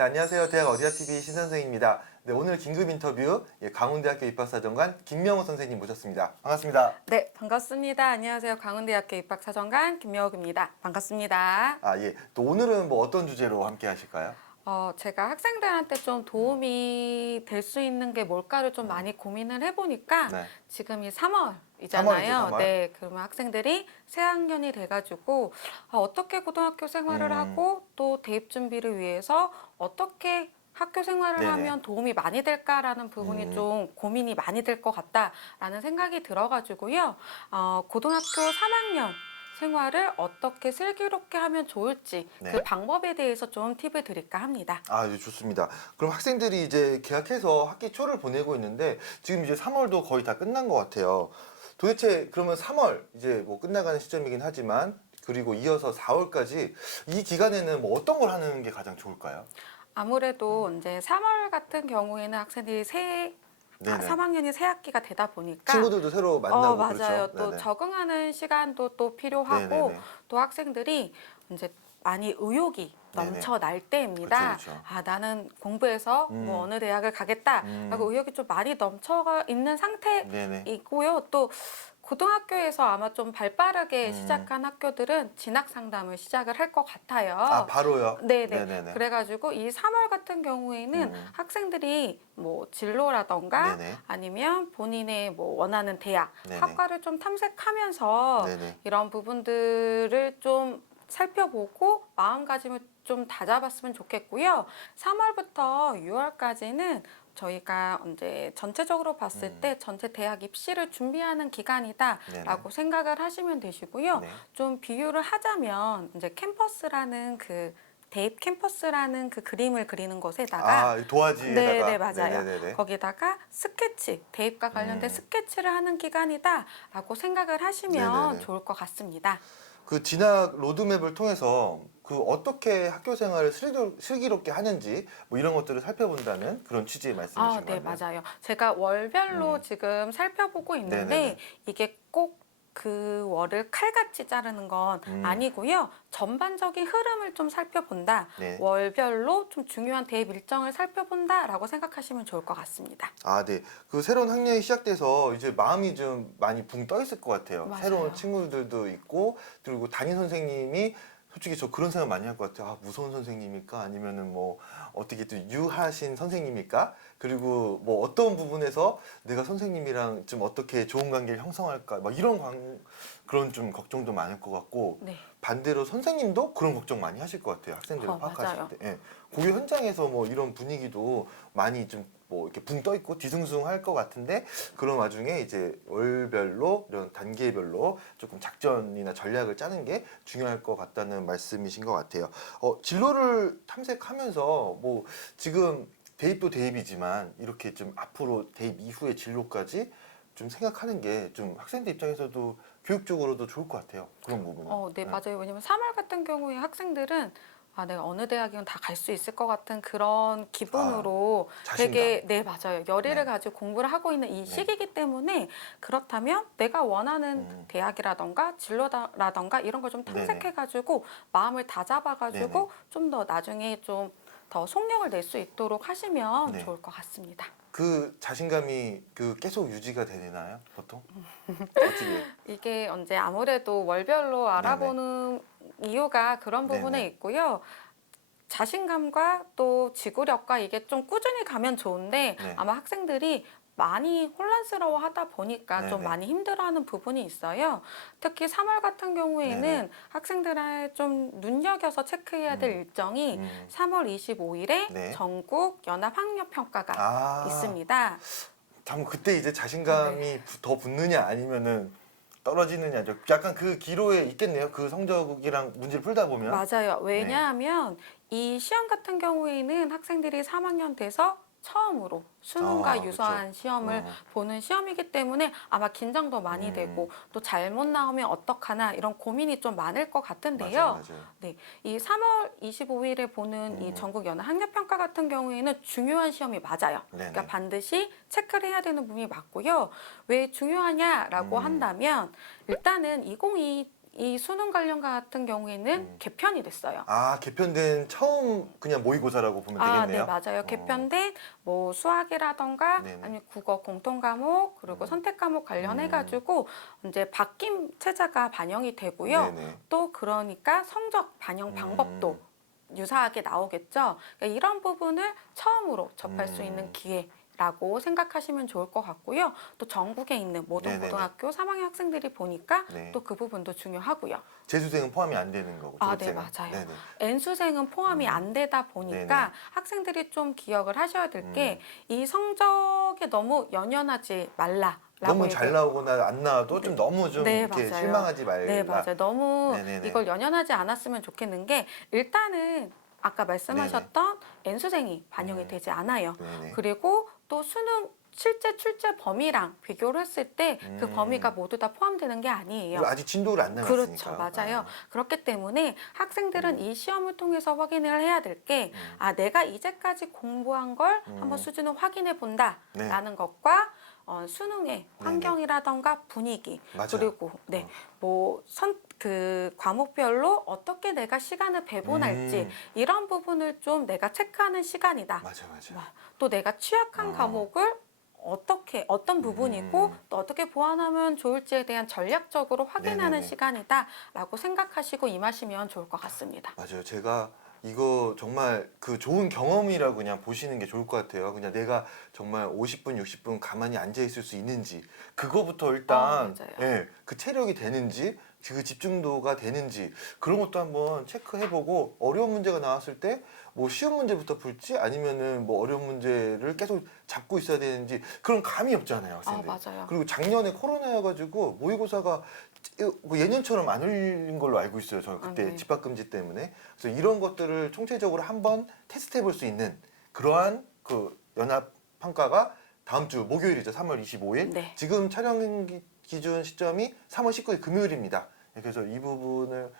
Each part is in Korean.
네, 안녕하세요. 대학 어디야TV 신선생입니다. 네, 오늘 긴급 인터뷰 강원대학교 입학사정관 김명호 선생님 모셨습니다. 반갑습니다. 네, 반갑습니다. 안녕하세요. 강원대학교 입학사정관 김명욱입니다. 반갑습니다. 예. 또 오늘은 뭐 어떤 주제로 함께 하실까요? 제가 학생들한테 좀 도움이 될 수 있는 게 뭘까를 좀 많이 고민을 해보니까 네. 지금이 3월이잖아요. 3월이죠, 3월. 네, 그러면 학생들이 새 학년이 돼가지고 어떻게 고등학교 생활을 하고 또 대입 준비를 위해서 어떻게 학교 생활을 네네. 하면 도움이 많이 될까라는 부분이 좀 고민이 많이 될 것 같다라는 생각이 들어가지고요. 고등학교 3학년 생활을 어떻게 슬기롭게 하면 좋을지 네. 그 방법에 대해서 좀 팁을 드릴까 합니다. 네, 좋습니다. 그럼 학생들이 이제 개학해서 학기 초를 보내고 있는데 지금 이제 3월도 거의 다 끝난 것 같아요. 도대체 그러면 3월 이제 뭐 끝나가는 시점이긴 하지만 그리고 이어서 4월까지 이 기간에는 뭐 어떤 걸 하는 게 가장 좋을까요? 아무래도 이제 3월 같은 경우에는 학생들이 네네. 3학년이 새 학기가 되다 보니까 친구들도 새로 만나고 맞아요. 그렇죠. 또 네네. 적응하는 시간도 또 필요하고 네네네. 또 학생들이 이제 많이 의욕이 네네. 넘쳐날 때입니다. 그쵸, 그쵸. 나는 공부해서 뭐 어느 대학을 가겠다라고 의욕이 좀 많이 넘쳐가 있는 네네. 상태이고요. 또 고등학교에서 아마 좀 발빠르게 시작한 학교들은 진학 상담을 시작을 할 것 같아요. 바로요? 네네. 네네네. 그래가지고 이 3월 같은 경우에는 학생들이 뭐 진로라던가 네네. 아니면 본인의 뭐 원하는 대학, 네네. 학과를 좀 탐색하면서 네네. 이런 부분들을 좀 살펴보고 마음가짐을 좀 다잡았으면 좋겠고요. 3월부터 6월까지는 저희가 이제 전체적으로 봤을 때 전체 대학 입시를 준비하는 기간이다라고 네네. 생각을 하시면 되시고요. 네. 좀 비유를 하자면 이제 캠퍼스라는 그 대입 캠퍼스라는 그 그림을 그리는 것에다가 도화지에다가. 네, 맞아요. 네네네네. 거기다가 스케치, 대입과 관련된 스케치를 하는 기간이다라고 생각을 하시면 네네네. 좋을 것 같습니다. 그 진학 로드맵을 통해서 그 어떻게 학교 생활을 슬기롭게 하는지 뭐 이런 것들을 살펴본다는 그런 취지의 말씀이신 네, 거예요? 맞아요. 제가 월별로 지금 살펴보고 있는데 네네네. 이게 꼭 그 월을 칼같이 자르는 건 아니고요. 전반적인 흐름을 좀 살펴본다. 네. 월별로 좀 중요한 대입 일정을 살펴본다라고 생각하시면 좋을 것 같습니다. 네. 그 새로운 학년이 시작돼서 이제 마음이 좀 많이 붕 떠 있을 것 같아요. 맞아요. 새로운 친구들도 있고, 그리고 담임 선생님이 솔직히 저 그런 생각 많이 할 것 같아요. 무서운 선생님일까? 아니면은 뭐 어떻게 또 유하신 선생님일까? 그리고 뭐 어떤 부분에서 내가 선생님이랑 좀 어떻게 좋은 관계를 형성할까? 막 이런 그런 좀 걱정도 많을 것 같고, 네. 반대로 선생님도 그런 걱정 많이 하실 것 같아요. 학생들을 파악하실 맞아요. 때. 예. 고교 현장에서 뭐 이런 분위기도 많이 좀 뭐 이렇게 붕 떠 있고 뒤숭숭할 것 같은데 그런 와중에 이제 월별로 이런 단계별로 조금 작전이나 전략을 짜는 게 중요할 것 같다는 말씀이신 것 같아요. 진로를 탐색하면서 뭐 지금 대입도 대입이지만 이렇게 좀 앞으로 대입 이후의 진로까지 좀 생각하는 게 좀 학생들 입장에서도 교육적으로도 좋을 것 같아요. 그런 부분은. 네, 맞아요. 왜냐면 3월 같은 경우에 학생들은 내가 어느 대학이건 다 갈 수 있을 것 같은 그런 기분으로 자신감. 되게, 네, 맞아요. 열의를 네. 가지고 공부를 하고 있는 이 시기이기 때문에 그렇다면 내가 원하는 대학이라던가 진로라던가 이런 걸 좀 네네. 탐색해가지고 마음을 다잡아가지고 네네. 좀 더 나중에 좀 더 속력을 낼 수 있도록 하시면 네. 좋을 것 같습니다. 그 자신감이 계속 유지가 되나요? 보통? 어떻게? 이게 언제 아무래도 월별로 알아보는 이유가 그런 부분에 네네. 있고요. 자신감과 또 지구력과 이게 좀 꾸준히 가면 좋은데 네. 아마 학생들이 많이 혼란스러워 하다 보니까 좀 네네. 많이 힘들어하는 부분이 있어요. 특히 3월 같은 경우에는 네네. 학생들의 좀 눈여겨서 체크해야 될 일정이 3월 25일에 네. 전국 연합 학력 평가가 아, 있습니다. 참 그때 이제 네. 자신감이 더 붙느냐 아니면은 떨어지느냐 약간 그 기로에 있겠네요. 그 성적이랑 문제를 풀다 보면. 맞아요. 네. 왜냐하면 이 시험 같은 경우에는 학생들이 3학년 돼서 처음으로 수능과 유사한 그쵸. 시험을 보는 시험이기 때문에 아마 긴장도 많이 되고 또 잘못 나오면 어떡하나 이런 고민이 좀 많을 것 같은데요. 맞아요. 네, 이 3월 25일에 보는 이 전국 연합 학력 평가 같은 경우에는 중요한 시험이 맞아요. 네네. 그러니까 반드시 체크를 해야 되는 부분이 맞고요. 왜 중요하냐라고 한다면 일단은 이 수능 관련 같은 경우에는 개편이 됐어요. 아, 개편된 처음 그냥 모의고사라고 보면 되겠네요. 네, 맞아요. 개편된 뭐 수학이라던가 네네. 아니면 국어 공통 과목 그리고 선택 과목 관련해 가지고 이제 바뀐 체제가 반영이 되고요. 네네. 또 그러니까 성적 반영 방법도 유사하게 나오겠죠. 그러니까 이런 부분을 처음으로 접할 수 있는 기회라고 생각하시면 좋을 것 같고요. 또 전국에 있는 모든 네네네. 고등학교 3학년 학생들이 보니까 네. 또 그 부분도 중요하고요. 재수생은 포함이 안 되는 거고. 아, 네, 졸업생은. 맞아요. 네네. N수생은 포함이 안 되다 보니까 네네. 학생들이 좀 기억을 하셔야 될 게 이 성적에 너무 연연하지 말라라고 너무 잘 나오거나 안 나와도 좀 너무 좀 네, 이렇게 맞아요. 실망하지 말라. 네, 맞아요. 너무 네네네. 이걸 연연하지 않았으면 좋겠는 게 일단은 아까 말씀하셨던 N수생이 반영이 되지 않아요. 네네. 그리고 또 수능 실제 출제 범위랑 비교를 했을 때 그 범위가 모두 다 포함되는 게 아니에요. 그리고 아직 진도를 안 남았으니까. 그렇죠. 맞아요. 그렇기 때문에 학생들은 이 시험을 통해서 확인을 해야 될 게, 아, 내가 이제까지 공부한 걸 한번 수준을 확인해 본다라는 것과 수능의 환경이라던가 분위기, 맞아요. 그리고 그 과목별로 어떻게 내가 시간을 배분할지 이런 부분을 좀 내가 체크하는 시간이다. 맞아, 맞아. 또 내가 취약한 과목을 어떤 부분이고 또 어떻게 보완하면 좋을지에 대한 전략적으로 확인하는 네네네. 시간이다라고 생각하시고 임하시면 좋을 것 같습니다. 맞아요. 제가 이거 정말 그 좋은 경험이라고 그냥 보시는 게 좋을 것 같아요. 그냥 내가 정말 50분, 60분 가만히 앉아 있을 수 있는지 그거부터 일단 맞아요. 예, 그 체력이 되는지 그 집중도가 되는지 그런 것도 한번 체크해보고 어려운 문제가 나왔을 때 뭐 쉬운 문제부터 풀지 아니면은 뭐 어려운 문제를 계속 잡고 있어야 되는지 그런 감이 없잖아요, 학생들. 맞아요. 그리고 작년에 코로나여가지고 모의고사가 뭐 예년처럼 안 열린 걸로 알고 있어요. 저 그때 네. 집합금지 때문에. 그래서 이런 것들을 총체적으로 한번 테스트해 볼 수 있는 그러한 그 연합 평가가 다음 주 목요일이죠. 3월 25일. 네. 지금 촬영 기준 시점이 3월 19일 금요일입니다. 그래서 이 부분을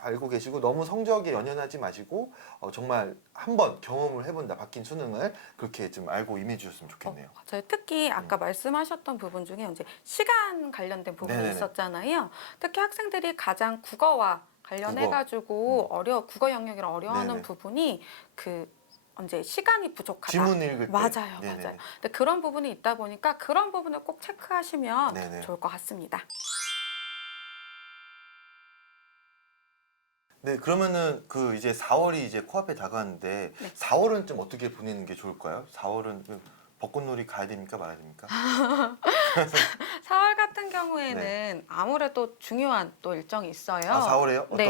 알고 계시고 너무 성적에 연연하지 마시고 정말 한번 경험을 해본다. 바뀐 수능을 그렇게 좀 알고 임해 주셨으면 좋겠네요. 맞아요. 특히 아까 말씀하셨던 부분 중에 이제 시간 관련된 부분이 네네네. 있었잖아요. 특히 학생들이 가장 국어와 관련해가지고 국어 영역이랑 어려워하는 네네. 부분이 이제 시간이 부족하다. 지문 읽을 때. 맞아요, 네네. 맞아요. 근데 그런 부분이 있다 보니까 그런 부분을 꼭 체크하시면 네네. 좋을 것 같습니다. 네, 그러면은 그 이제 4월이 이제 코앞에 다가왔는데 네. 4월은 좀 어떻게 보내는 게 좋을까요? 4월은 벚꽃놀이 가야 됩니까 말아야 됩니까? 4월 같은 경우에는 아무래도 중요한 또 일정이 있어요. 아, 4월에요? 어떤? 네.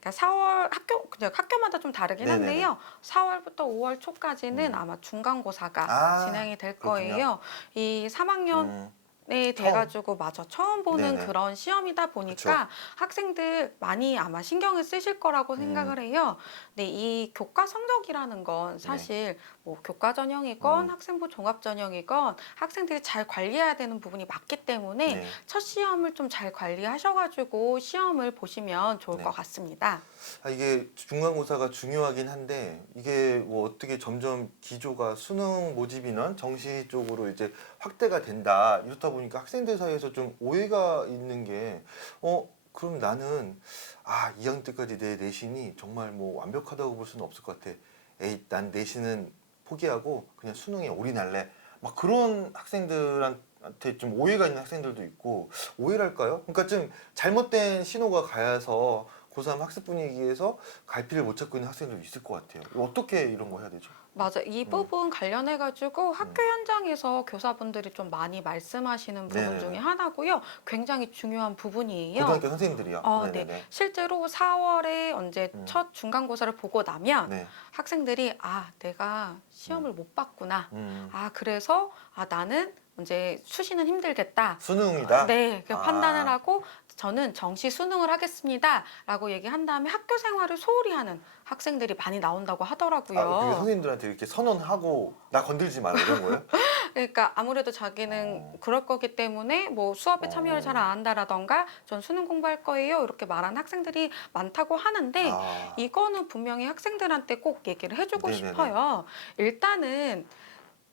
그러니까 4월 그냥 학교마다 좀 다르긴 네네네. 한데요. 4월부터 5월 초까지는 아마 중간고사가 아, 진행이 될 그렇군요. 거예요. 이 3학년 네, 처음. 돼가지고 처음 보는 네네. 그런 시험이다 보니까 학생들 많이 아마 신경을 쓰실 거라고 생각을 해요. 근데 이 교과 성적이라는 건 사실 뭐 교과 전형이건 학생부 종합 전형이건 학생들이 잘 관리해야 되는 부분이 맞기 때문에 네. 첫 시험을 좀 잘 관리하셔가지고 시험을 보시면 좋을 네. 것 같습니다. 아, 이게 중간고사가 중요하긴 한데 이게 뭐 어떻게 점점 기조가 수능 모집 인원 정시 쪽으로 이제 확대가 된다 이렇다 보니까 학생들 사이에서 좀 오해가 있는 게 그럼 나는 2학년 때까지 내 내신이 정말 뭐 완벽하다고 볼 수는 없을 것 같아. 에이, 난 내신은 포기하고 그냥 수능에 올인할래. 막 그런 학생들한테 좀 오해가 있는 학생들도 있고 오해랄까요? 그러니까 좀 잘못된 신호가 가야서 고3 학습 분위기에서 갈피를 못 찾고 있는 학생들도 있을 것 같아요. 어떻게 이런 거 해야 되죠? 맞아. 이 부분 관련해가지고 학교 현장에서 교사분들이 좀 많이 말씀하시는 부분 네네네. 중에 하나고요. 굉장히 중요한 부분이에요. 고등학교 선생님들이요. 네. 네네네. 실제로 4월에 언제 첫 중간고사를 보고 나면 네. 학생들이 내가 시험을 못 봤구나. 음. 그래서 나는 이제 수시는 힘들겠다. 수능이다. 네, 그 판단을 하고 저는 정시 수능을 하겠습니다라고 얘기한 다음에 학교 생활을 소홀히 하는 학생들이 많이 나온다고 하더라고요. 그게 선생님들한테 이렇게 선언하고 나 건들지 마라 이런 거예요? 그러니까 아무래도 자기는 그럴 거기 때문에 뭐 수업에 참여를 잘 안 한다라던가 전 수능 공부할 거예요 이렇게 말하는 학생들이 많다고 하는데 이거는 분명히 학생들한테 꼭 얘기를 해주고 네네네. 싶어요. 일단은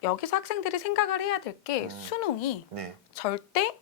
여기서 학생들이 생각을 해야 될 게 수능이 네. 절대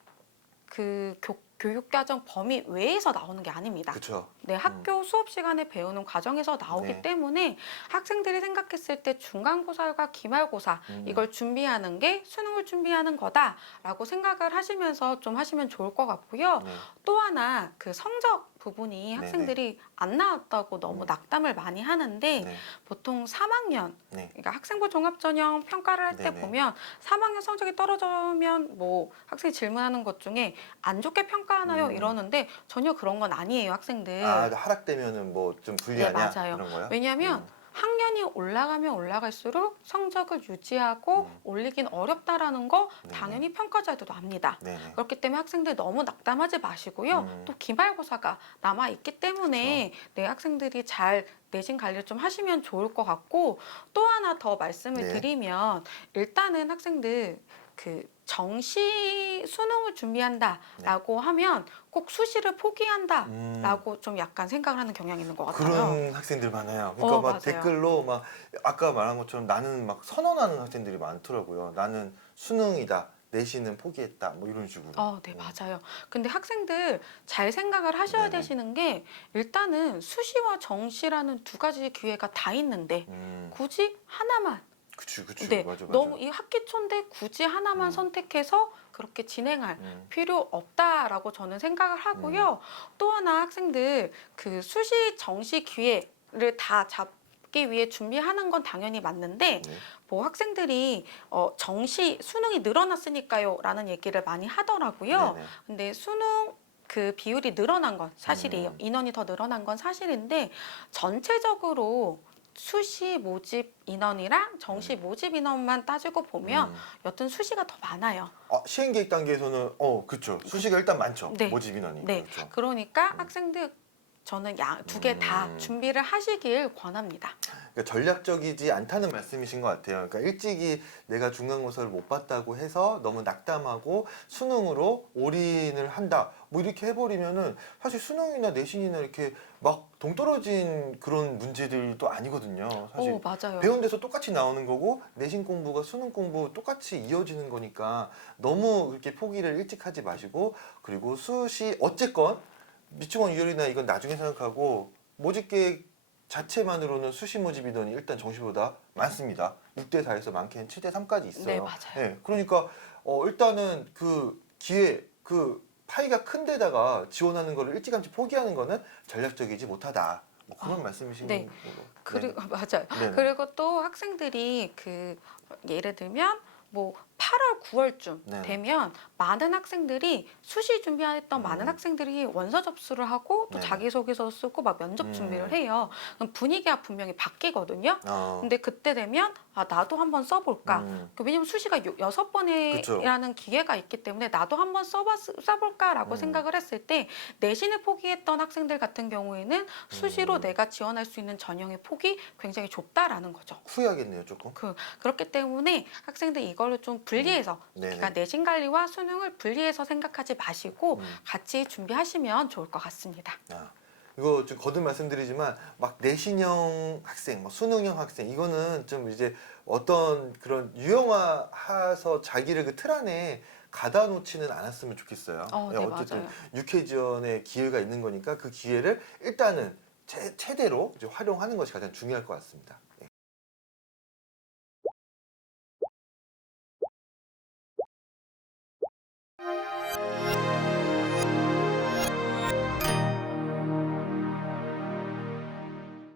그 교육과정 범위 외에서 나오는 게 아닙니다. 그렇죠. 네, 학교 수업 시간에 배우는 과정에서 나오기 네. 때문에 학생들이 생각했을 때 중간고사와 기말고사 이걸 준비하는 게 수능을 준비하는 거다라고 생각을 하시면서 좀 하시면 좋을 것 같고요. 네. 또 하나 그 성적 부분이 네네. 학생들이 안 나왔다고 너무 낙담을 많이 하는데 네. 보통 3학년 네. 그러니까 학생부 종합전형 평가를 할 때 네네. 보면 3학년 성적이 떨어지면 뭐 학생이 질문하는 것 중에 안 좋게 평가하나요? 이러는데 전혀 그런 건 아니에요, 학생들. 아, 하락되면은 뭐 좀 네, 불리하냐 맞아요. 그런 거요? 왜냐하면 학년이 올라가면 올라갈수록 성적을 유지하고 올리긴 어렵다라는 거 네네. 당연히 평가자들도 압니다. 네네. 그렇기 때문에 학생들 너무 낙담하지 마시고요. 또 기말고사가 남아 있기 때문에 네, 학생들이 잘 내신 관리를 좀 하시면 좋을 것 같고 또 하나 더 말씀을 네. 드리면 일단은 학생들 그 정시 수능을 준비한다라고 하면 꼭 수시를 포기한다라고 좀 약간 생각을 하는 경향이 있는 것 같아요. 그런 학생들 많아요. 그러니까 막 맞아요. 댓글로 막 아까 말한 것처럼 나는 막 선언하는 학생들이 많더라고요. 나는 수능이다. 내신은 포기했다. 뭐 이런 식으로. 네, 맞아요. 근데 학생들 잘 생각을 하셔야 네네. 되시는 게 일단은 수시와 정시라는 두 가지 기회가 다 있는데 굳이 하나만 그치, 그치. 네, 맞아, 맞아. 너무 이 학기 초인데 굳이 하나만 선택해서 그렇게 진행할 필요 없다라고 저는 생각을 하고요. 또 하나 학생들 그 수시 정시 기회를 다 잡기 위해 준비하는 건 당연히 맞는데 네. 뭐 학생들이 정시 수능이 늘어났으니까요라는 얘기를 많이 하더라고요. 네네. 근데 수능 그 비율이 늘어난 건 사실이에요. 인원이 더 늘어난 건 사실인데 전체적으로 수시 모집 인원이랑 정시 모집 인원만 따지고 보면 여튼 수시가 더 많아요. 시행계획 단계에서는 그렇죠. 수시가 일단 많죠. 네. 모집 인원이. 네. 그렇죠. 그러니까 학생들 저는 두 개 다 준비를 하시길 권합니다. 그러니까 전략적이지 않다는 말씀이신 것 같아요. 그러니까 일찍이 내가 중간고사를 못 봤다고 해서 너무 낙담하고 수능으로 올인을 한다. 뭐 이렇게 해버리면은 사실 수능이나 내신이나 이렇게 막 동떨어진 그런 문제들도 아니거든요. 사실 맞아요. 배운 데서 똑같이 나오는 거고 내신 공부가 수능 공부 똑같이 이어지는 거니까 너무 그렇게 포기를 일찍 하지 마시고 그리고 수시 어쨌건 미충원 유혈이나 이건 나중에 생각하고 모집계획 자체만으로는 수시 모집 인원이 일단 정시보다 많습니다. 6대 4에서 많게는 7대 3까지 있어요. 네, 맞아요. 네, 그러니까 일단은 그 기회 그 파이가 큰 데다가 지원하는 거를 일찌감치 포기하는 거는 전략적이지 못하다. 뭐 그런 말씀이신 네. 거고. 그리고 맞아요. 네네. 그리고 또 학생들이 그 예를 들면 뭐 8월, 9월쯤 네네. 되면 많은 학생들이 수시 준비했던 많은 학생들이 원서 접수를 하고 또 네네. 자기소개서 쓰고 막 면접 준비를 해요. 그럼 분위기가 분명히 바뀌거든요. 근데 그때 되면 나도 한번 써볼까? 왜냐면 수시가 6번이라는 기회가 있기 때문에 나도 한번 써볼까라고 생각을 했을 때 내신을 포기했던 학생들 같은 경우에는 수시로 내가 지원할 수 있는 전형의 폭이 굉장히 좁다라는 거죠. 후회하겠네요, 조금. 그렇기 때문에 학생들 이거를 좀 분리해서 네네. 그러니까 내신 관리와 수능을 분리해서 생각하지 마시고 같이 준비하시면 좋을 것 같습니다. 이거 좀 거듭 말씀드리지만 막 내신형 학생, 뭐 수능형 학생 이거는 좀 이제 어떤 그런 유형화해서 자기를 그 틀 안에 가다 놓지는 않았으면 좋겠어요. 네, 어쨌든 맞아요. 육해지원의 기회가 있는 거니까 그 기회를 일단은 최대로 이제 활용하는 것이 가장 중요할 것 같습니다. 예.